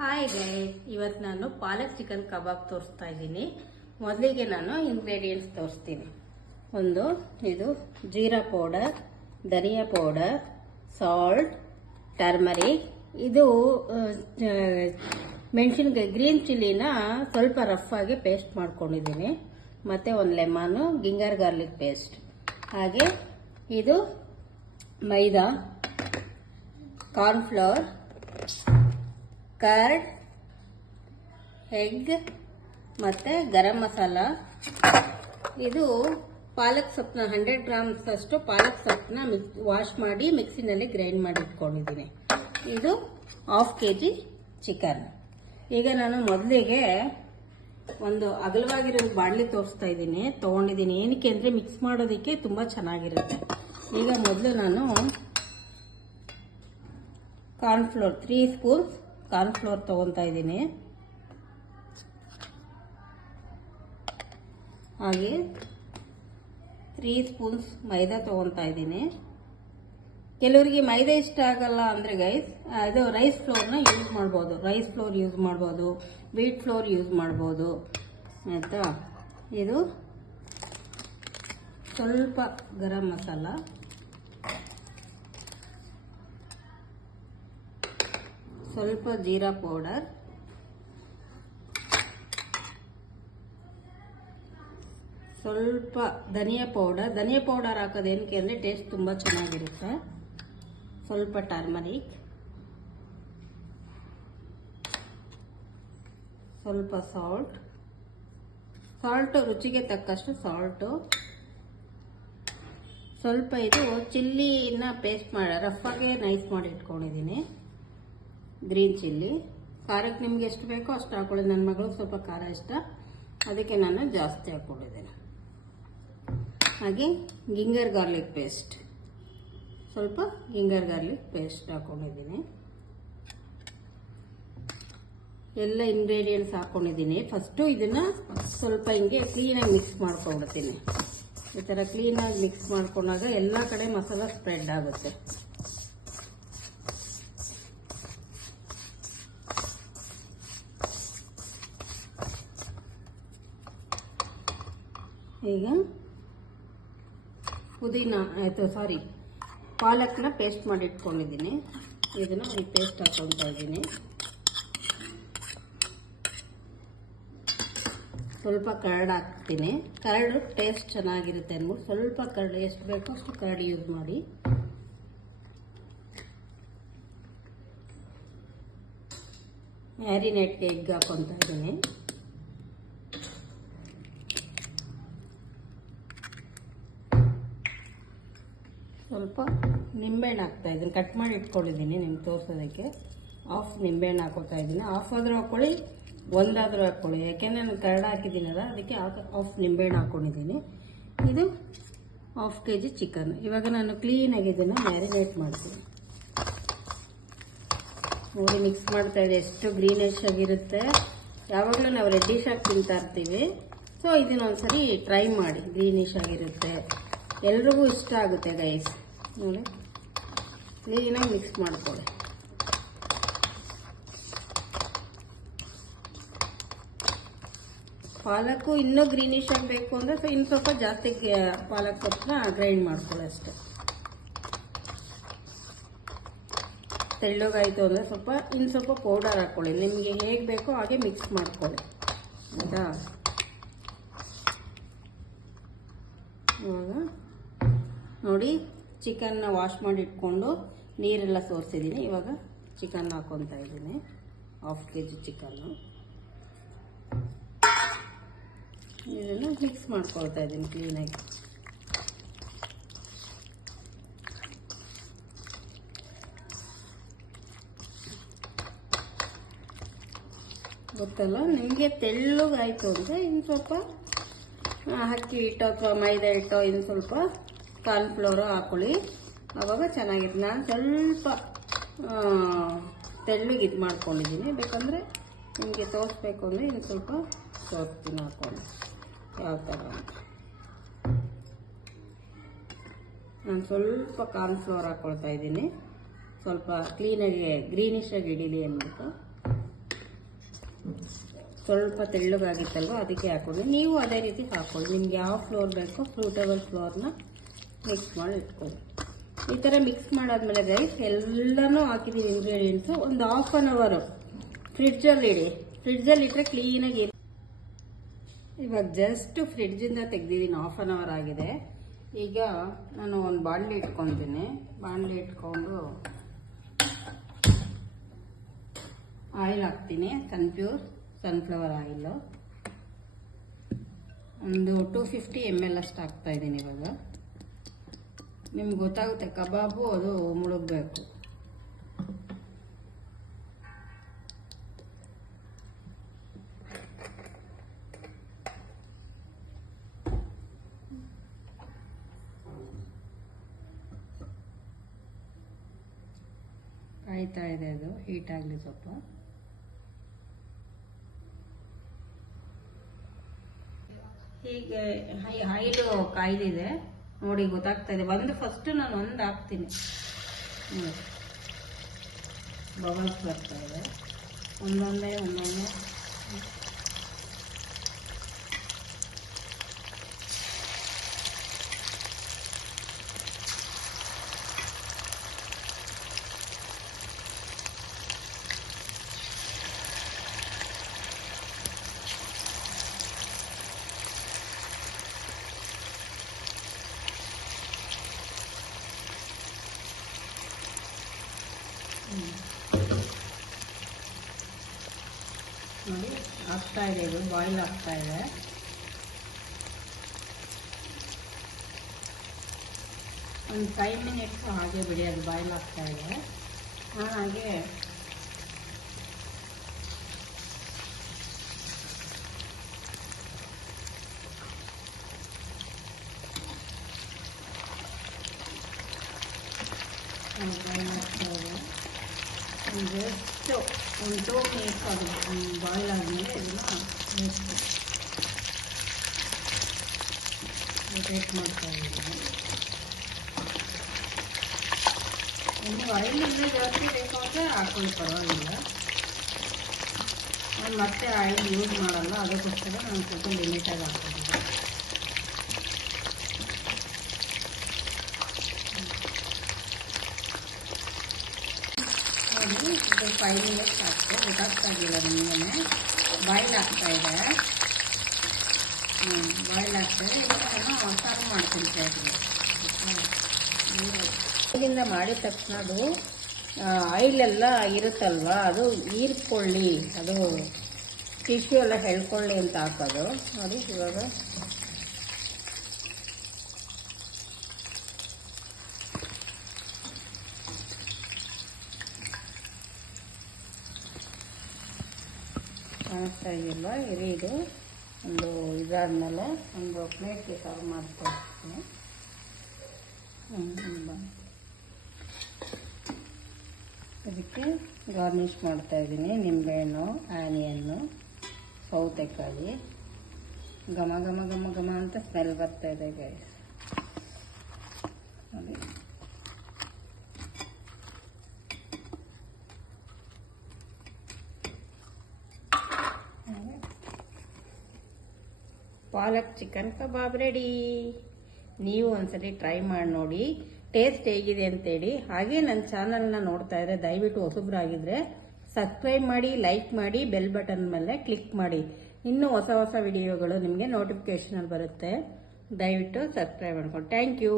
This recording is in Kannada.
ಹಾಯ್ ಗೈಸ್, ಇವತ್ತು ನಾನು ಪಾಲಕ್ ಚಿಕನ್ ಕಬಾಬ್ ತೋರಿಸ್ತಾ ಇದ್ದೀನಿ. ಮೊದಲಿಗೆ ನಾನು ಇಂಗ್ರೀಡಿಯೆಂಟ್ಸ್ ತೋರಿಸ್ತೀನಿ. ಇದು ಜೀರಾ ಪೌಡರ್, ಧನಿಯಾ ಪೌಡರ್, ಸಾಲ್ಟ್, ಟರ್ಮರಿಕ್. ಇದು ಮೆಣಸಿನಕಾಯಿ ಗ್ರೀನ್ ಚಿಲ್ಲಿನ ಸ್ವಲ್ಪ ರಫ್ ಆಗಿ ಪೇಸ್ಟ್ ಮಾಡ್ಕೊಂಡಿದ್ದೀನಿ. ಮತ್ತು ಒಂದು ಲೆಮನು, ಗಿಂಗರ್ ಗಾರ್ಲಿಕ್ ಪೇಸ್ಟ್. ಹಾಗೆ ಇದು ಮೈದಾ, ಕಾರ್ನ್ಫ್ಲವರ್, ಕರ್ಡ್, ಎಗ್ ಮತ್ತು ಗರಂ ಮಸಾಲ. ಇದು ಪಾಲಕ್ ಸೊಪ್ಪನ್ನ 100 ಗ್ರಾಮ್ಸ್ ಅಷ್ಟು ಪಾಲಕ್ ಸೊಪ್ಪನ್ನ ವಾಶ್ ಮಾಡಿ ಮಿಕ್ಸಿನಲ್ಲಿ ಗ್ರೈಂಡ್ ಮಾಡಿ ಇಟ್ಕೊಂಡಿದ್ದೀನಿ. ಇದು 1/2 kg ಚಿಕನ್. ಈಗ ನಾನು ಮೊದಲಿಗೆ ಒಂದು ಅಗಲವಾಗಿರೋ ಬಾಣಲಿ ತೊಗೊಂಡಿದ್ದೀನಿ. ಏನಕ್ಕೆ ಅಂದರೆ ಮಿಕ್ಸ್ ಮಾಡೋದಕ್ಕೆ ತುಂಬ ಚೆನ್ನಾಗಿರುತ್ತೆ. ಈಗ ಮೊದಲು ನಾನು ಕಾರ್ನ್ಫ್ಲೋರ್ 3 ಸ್ಪೂನ್ಸ್ ಕಾರ್ನ್ಫ್ಲೋರ್ ತೊಗೊತಾ ಇದ್ದೀನಿ. ಹಾಗೆ 3 ಸ್ಪೂನ್ಸ್ ಮೈದಾ ತೊಗೊತಾ ಇದ್ದೀನಿ. ಕೆಲವರಿಗೆ ಮೈದಾ ಇಷ್ಟ ಆಗಲ್ಲ ಅಂದರೆ ಗೈಸ್, ಇದು ರೈಸ್ ಫ್ಲೋರ್ನ ಯೂಸ್ ಮಾಡ್ಬೋದು. ರೈಸ್ ಫ್ಲೋರ್ ಯೂಸ್ ಮಾಡ್ಬೋದು, ವೀಟ್ ಫ್ಲೋರ್ ಯೂಸ್ ಮಾಡ್ಬೋದು. ಆಯಿತಾ? ಇದು ಸ್ವಲ್ಪ ಗರಂ ಮಸಾಲ, ಸ್ವಲ್ಪ ಜೀರಾ ಪೌಡರ್, ಸ್ವಲ್ಪ ಧನಿಯಾ ಪೌಡರ್ ಹಾಕೋದು ಏನಕ್ಕೆ ಅಂದರೆ ಟೇಸ್ಟ್ ತುಂಬ ಚೆನ್ನಾಗಿರುತ್ತೆ. ಸ್ವಲ್ಪ ಟರ್ಮರಿಕ್, ಸ್ವಲ್ಪ ಸಾಲ್ಟ್ ರುಚಿಗೆ ತಕ್ಕಷ್ಟು ಸಾಲ್ಟು, ಸ್ವಲ್ಪ ಇದು ಚಿಲ್ಲಿನ ಪೇಸ್ಟ್ ರಫ್ ಆಗಿ ನೈಸ್ ಮಾಡಿ ಇಟ್ಕೊಂಡಿದ್ದೀನಿ. ಗ್ರೀನ್ ಚಿಲ್ಲಿ ಖಾರಕ್ಕೆ ನಿಮ್ಗೆ ಎಷ್ಟು ಬೇಕೋ ಅಷ್ಟು ಹಾಕೊಳ್ಳಿ. ನನ್ನ ಮಗಳು ಸ್ವಲ್ಪ ಖಾರ ಇಷ್ಟ, ಅದಕ್ಕೆ ನಾನು ಜಾಸ್ತಿ ಹಾಕ್ಕೊಂಡಿದ್ದೀನಿ. ಹಾಗೆ ಗಿಂಗರ್ ಗಾರ್ಲಿಕ್ ಪೇಸ್ಟ್, ಸ್ವಲ್ಪ ಗಿಂಗರ್ ಗಾರ್ಲಿಕ್ ಪೇಸ್ಟ್ ಹಾಕ್ಕೊಂಡಿದ್ದೀನಿ. ಎಲ್ಲ ಇಂಗ್ರೀಡಿಯೆಂಟ್ಸ್ ಹಾಕ್ಕೊಂಡಿದ್ದೀನಿ. ಫಸ್ಟು ಇದನ್ನು ಸ್ವಲ್ಪ ಹಿಂಗೆ ಕ್ಲೀನಾಗಿ ಮಿಕ್ಸ್ ಮಾಡ್ಕೊಂಡ್ಬಿಡ್ತೀನಿ. ಈ ಥರ ಕ್ಲೀನಾಗಿ ಮಿಕ್ಸ್ ಮಾಡ್ಕೊಂಡಾಗ ಎಲ್ಲ ಕಡೆ ಮಸಾಲ ಸ್ಪ್ರೆಡ್ ಆಗುತ್ತೆ. ಈಗ ಪಾಲಕ್ನ ಪೇಸ್ಟ್ ಮಾಡಿ ಇಟ್ಕೊಂಡಿದ್ದೀನಿ. ಇದನ್ನು ಈ ಪೇಸ್ಟ್ ಹಾಕೊತಾ ಇದ್ದೀನಿ. ಸ್ವಲ್ಪ ಕರ್ಡ್ ಹಾಕ್ತೀನಿ. ಕರ್ಡ್ ಟೇಸ್ಟ್ ಚೆನ್ನಾಗಿರುತ್ತೆ ಅಂದ್ಬಿಟ್ಟು ಸ್ವಲ್ಪ ಕರ್ಡ್, ಎಷ್ಟು ಬೇಕೋ ಅಷ್ಟು ಕರ್ಡ್ ಯೂಸ್ ಮಾಡಿ. ಮ್ಯಾರಿನೇಟ್ಗೆ ಎಗ್ ಹಾಕೊತಾ ಇದ್ದೀನಿ. ಸ್ವಲ್ಪ ನಿಂಬೆಹಣ್ಣು ಹಾಕ್ತಾ ಇದ್ದೀನಿ. ಕಟ್ ಮಾಡಿ ಇಟ್ಕೊಂಡಿದ್ದೀನಿ ನಿಮ್ಗೆ ತೋರಿಸೋದಕ್ಕೆ. 1/2 ನಿಂಬೆಹಣ್ಣು ಹಾಕೋತಾ ಇದ್ದೀನಿ. 1/2 ಆದರೂ ಹಾಕ್ಕೊಳ್ಳಿ, 1 ಆದರೂ ಹಾಕ್ಕೊಳ್ಳಿ. ಯಾಕೆಂದರೆ ನಾನು ಕರ್ಡ್ ಹಾಕಿದ್ದೀನಲ್ಲ, ಅದಕ್ಕೆ 1/2 ನಿಂಬೆಹಣ್ಣು ಹಾಕ್ಕೊಂಡಿದ್ದೀನಿ. ಇದು 1/2 kg ಚಿಕನ್. ಇವಾಗ ನಾನು ಕ್ಲೀನಾಗಿ ಇದನ್ನು ಮ್ಯಾರಿನೇಟ್ ಮಾಡ್ತೀನಿ. ನೋಡಿ, ಮಿಕ್ಸ್ ಮಾಡ್ತಾ ಇದೆ. ಎಷ್ಟು ಗ್ರೀನಿಶ್ ಆಗಿರುತ್ತೆ. ಯಾವಾಗಲೂ ನಾವು ರೆಡ್ಡಿಶ್ ಆಗಿ ತಿಂತಾ ಇರ್ತೀವಿ. ಸೊ ಇದನ್ನೊಂದ್ಸರಿ ಟ್ರೈ ಮಾಡಿ. ಗ್ರೀನಿಶ್ ಆಗಿರುತ್ತೆ, ಎಲ್ರಿಗೂ ಇಷ್ಟ ಆಗುತ್ತೆ ಗೈಸ್. ನೋಡಿ, ಕ್ಲೀನಾಗಿ ಮಿಕ್ಸ್ ಮಾಡ್ಕೊಳ್ಳಿ. ಪಾಲಕ್ಕು ಇನ್ನೂ ಗ್ರೀನಿಶ್ ಆಗಬೇಕು ಅಂದರೆ ಇನ್ನು ಸ್ವಲ್ಪ ಜಾಸ್ತಿ ಪಾಲಕ್ ಸೊಪ್ಪನ್ನ ಗ್ರೈಂಡ್ ಮಾಡ್ಕೊಳ್ಳಿ ಅಷ್ಟೇ. ತೆಳ್ಳಗಾಯಿತು ಅಂದರೆ ಇನ್ನು ಸ್ವಲ್ಪ ಪೌಡರ್ ಹಾಕ್ಕೊಳ್ಳಿ. ನಿಮಗೆ ಹೇಗೆ ಬೇಕೋ ಹಾಗೆ ಮಿಕ್ಸ್ ಮಾಡ್ಕೊಳ್ಳಿ. ಆಯಿತಾ? ಇವಾಗ ನೋಡಿ, ಚಿಕನ್ನ ವಾಶ್ ಮಾಡಿ ಇಟ್ಕೊಂಡು ನೀರೆಲ್ಲ ಸೋರಿಸಿದ್ದೀನಿ. ಇವಾಗ ಚಿಕನ್ ಹಾಕ್ಕೊತಾ ಇದ್ದೀನಿ. 1/2 kg ಚಿಕನ್ನು. ಇದನ್ನು ಮಿಕ್ಸ್ ಮಾಡ್ಕೊಳ್ತಾ ಇದ್ದೀನಿ ಕ್ಲೀನಾಗಿ. ಗೊತ್ತಲ್ಲ, ನಿಮಗೆ ತೆಳ್ಳಗಾಯಿತು ಅಂದರೆ ಇನ್ನು ಸ್ವಲ್ಪ ಅಕ್ಕಿ ಹಿಟ್ಟು ಅಥವಾ ಮೈದಾ ಹಿಟ್ಟು, ಇನ್ನು ಸ್ವಲ್ಪ ಕಾರ್ನ್ಫ್ಲೋರು ಹಾಕ್ಕೊಳ್ಳಿ. ಆವಾಗ ಚೆನ್ನಾಗಿರುತ್ತೆ. ನಾನು ಸ್ವಲ್ಪ ತೆಳ್ಳಗೆ ಇದು ಮಾಡ್ಕೊಂಡಿದ್ದೀನಿ. ಬೇಕಂದರೆ ನಿಮಗೆ ತೋರಿಸ್ಬೇಕು ಅಂದರೆ ಇನ್ನು ಸ್ವಲ್ಪ ತೋರಿಸ್ತೀನಿ ಹಾಕ್ಕೊಂಡು ಯಾವ ಥರ ಅಂತ. ನಾನು ಸ್ವಲ್ಪ ಕಾರ್ನ್ಫ್ಲೋರ್ ಹಾಕ್ಕೊಳ್ತಾ ಇದ್ದೀನಿ. ಸ್ವಲ್ಪ ಕ್ಲೀನಾಗಿ ಗ್ರೀನಿಶ್ ಆಗಿ ಹಿಡೀಲಿ ಅಂದ್ಬಿಟ್ಟು. ಸ್ವಲ್ಪ ತೆಳ್ಳಗಾಗಿತ್ತಲ್ವ ಅದಕ್ಕೆ ಹಾಕ್ಕೊಳ್ಳಿ. ನೀವು ಅದೇ ರೀತಿ ಹಾಕ್ಕೊಳ್ಳಿ. ನಿಮ್ಗೆ ಯಾವ ಫ್ಲೋರ್ ಬೇಕೋ ಸೂಟಬಲ್ ಫ್ಲೋರ್ನ ಮಿಕ್ಸ್ ಮಾಡಿ ಇಟ್ಕೊಳ್ಳಿ. ಈ ಥರ ಮಿಕ್ಸ್ ಮಾಡಾದ್ಮೇಲೆ ಗೈಸ್ ಎಲ್ಲನೂ ಹಾಕಿದ್ದೀವಿ ಇಂಗ್ರೀಡಿಯೆಂಟ್ಸು. ಒಂದು ಹಾಫ್ ಆನ್ ಅವರು ಫ್ರಿಡ್ಜಲ್ಲಿ ಇಡಿ. ಫ್ರಿಡ್ಜಲ್ಲಿ ಇಟ್ಟರೆ ಕ್ಲೀನಾಗಿ. ಇವಾಗ ಜಸ್ಟ್ ಫ್ರಿಡ್ಜಿಂದ ತೆಗ್ದಿದ್ದೀನಿ, ಹಾಫ್ ಆನ್ ಅವರ್ ಆಗಿದೆ. ಈಗ ನಾನು ಒಂದು ಬಾಣಲಿ ಇಟ್ಕೊತೀನಿ. ಬಾಣಲಿ ಇಟ್ಕೊಂಡು ಆಯಿಲ್ ಹಾಕ್ತೀನಿ. ಪ್ಯೂರ್ ಸನ್ಫ್ಲವರ್ ಆಯಿಲು ಒಂದು 250 ml ಅಷ್ಟು ಹಾಕ್ತಾ ಇದ್ದೀನಿ. ಇವಾಗ ನಿಮ್ಗೆ ಗೊತ್ತಾಗುತ್ತೆ ಕಬಾಬು ಅದು ಮುಳುಗಬೇಕು. ಕಾಯ್ತಾ ಇದೆ, ಅದು ಹೀಟ್ ಆಗಲಿ ಸ್ವಲ್ಪ. ಹೀಗೆ ಆಯಿಲು ಕಾಯ್ದಿದೆ ನೋಡಿ, ಗೊತ್ತಾಗ್ತಾ ಇದೆ. ಫಸ್ಟ್ ನಾನು ಒಂದು ಹಾಕ್ತೀನಿ. ಬಬಲ್ಸ್ ಬರ್ತಾ ಇದೆ. ಒಂದೊಂದೇ ನೋಡಿ ಆಗ್ತಾ ಇದೆ. ಇದು ಬಾಯ್ಲ್ ಆಗ್ತಾ ಇದೆ. ಒಂದು 5 ಮಿನಿಟ್ಸ್ ಹಾಗೆ ಬಿಡಿ, ಅದು ಬಾಯ್ಲ್ ಆಗ್ತಾ ಇದೆ. ಹಾಗೆ ಬಾಯ್ಲ್ ಆಗ್ತಾ ಇದೆ. ಜಸ್ಟ್ ಒಂದು 2 ಮಿನಿಟ್ಸ್ ಆಗುತ್ತೆ. ಬಾಯ್ಲ್ ಆದಮೇಲೆ ಇದನ್ನು ರೊಟೇಟ್ ಮಾಡ್ತಾ ಇದ್ದೀನಿ. ನೀವು ಆಯಿಲ್ ಇನ್ನೂ ಜಾಸ್ತಿ ಬೇಕು ಅಂದರೆ ಹಾಕೊಳ್ಳಿ, ಪರವಾಗಿಲ್ಲ. ನಾನು ಮತ್ತೆ ಆಯಿಲ್ ಯೂಸ್ ಮಾಡಲ್ಲ, ಅದಕ್ಕೋಸ್ಕರ ನಾನು ಸ್ವಲ್ಪ ಲಿಮಿಟಾಗಿ ಹಾಕ್ತೀನಿ. ನೋಡಿ, ಇದು 5 ಮಿನಿಟ್ಸ್ ಆಗ್ತದೆ. ಗೊತ್ತಾಗ್ತಾ ಇದ್ದಿಲ್ಲ ನಿಮಗೆ, ಬಾಯ್ಲ್ ಆಗ್ತಾ ಇದೆ. ಬಾಯ್ಲ್ ಆಗ್ತಾಯಿದೆ. ಇವಾಗ ನಾನು ಸರ್ವ್ ಮಾಡ್ಕೊಳ್ತಾ ಇದ್ದೀನಿ. ಇಲ್ಲಿಂದ ಮಾಡಿದ ತಕ್ಷಣ ಅದು ಆಯಿಲೆಲ್ಲ ಇರುತ್ತಲ್ವ, ಅದು ಹೀರ್ಕೊಳ್ಳಿ, ಅದು ಟಿಶ್ಯೂ ಎಲ್ಲ ಹೇಳ್ಕೊಳ್ಳಿ ಅಂತ ಹಾಕೋದು. ನೋಡಿ ಇವಾಗ ಕಾಣಿಸ್ತಾ ಇದೆಯಲ್ಲ. ಇದು ಒಂದು ಇದಾದ್ಮೇಲೆ ಒಂದು ಪ್ಲೇಟ್ಗೆ ಸರ್ವ್ ಮಾಡ್ತಾ ಇರ್ತೀನಿ. ಅದಕ್ಕೆ ಗಾರ್ನಿಷ್ ಮಾಡ್ತಾ ಇದ್ದೀನಿ. ನಿಂಬೆಹಣ್ಣು, ಆನಿಯನ್ನು, ಸೌತೆಕಾಯಿ. ಘಮ ಘಮ ಘಮ ಘಮ ಅಂತ ಸ್ಮೆಲ್ ಬರ್ತಾ ಇದೆ ಗೈಸ್. ನೋಡಿ ಪಾಲಕ್ ಚಿಕನ್ ಕಬಾಬ್ ರೆಡಿ. ನೀವು ಒಂದ್ಸರಿ ಟ್ರೈ ಮಾಡಿ ನೋಡಿ, ಟೇಸ್ಟ್ ಹೇಗಿದೆ ಅಂತೇಳಿ. ಹಾಗೆ ನನ್ನ ಚಾನಲ್ನ ನೋಡ್ತಾ ಇದ್ರೆ ದಯವಿಟ್ಟು ಹೊಸಬ್ರಾಗಿದ್ರೆ ಸಬ್ಸ್ಕ್ರೈಬ್ ಮಾಡಿ, ಲೈಕ್ ಮಾಡಿ, ಬೆಲ್ ಬಟನ್ ಮೇಲೆ ಕ್ಲಿಕ್ ಮಾಡಿ. ಇನ್ನೂ ಹೊಸ ಹೊಸ ವಿಡಿಯೋಗಳು ನಿಮಗೆ ನೋಟಿಫಿಕೇಶನಲ್ಲಿ ಬರುತ್ತೆ. ದಯವಿಟ್ಟು ಸಬ್ಸ್ಕ್ರೈಬ್ ಮಾಡ್ಕೊಂಡು. Thank you.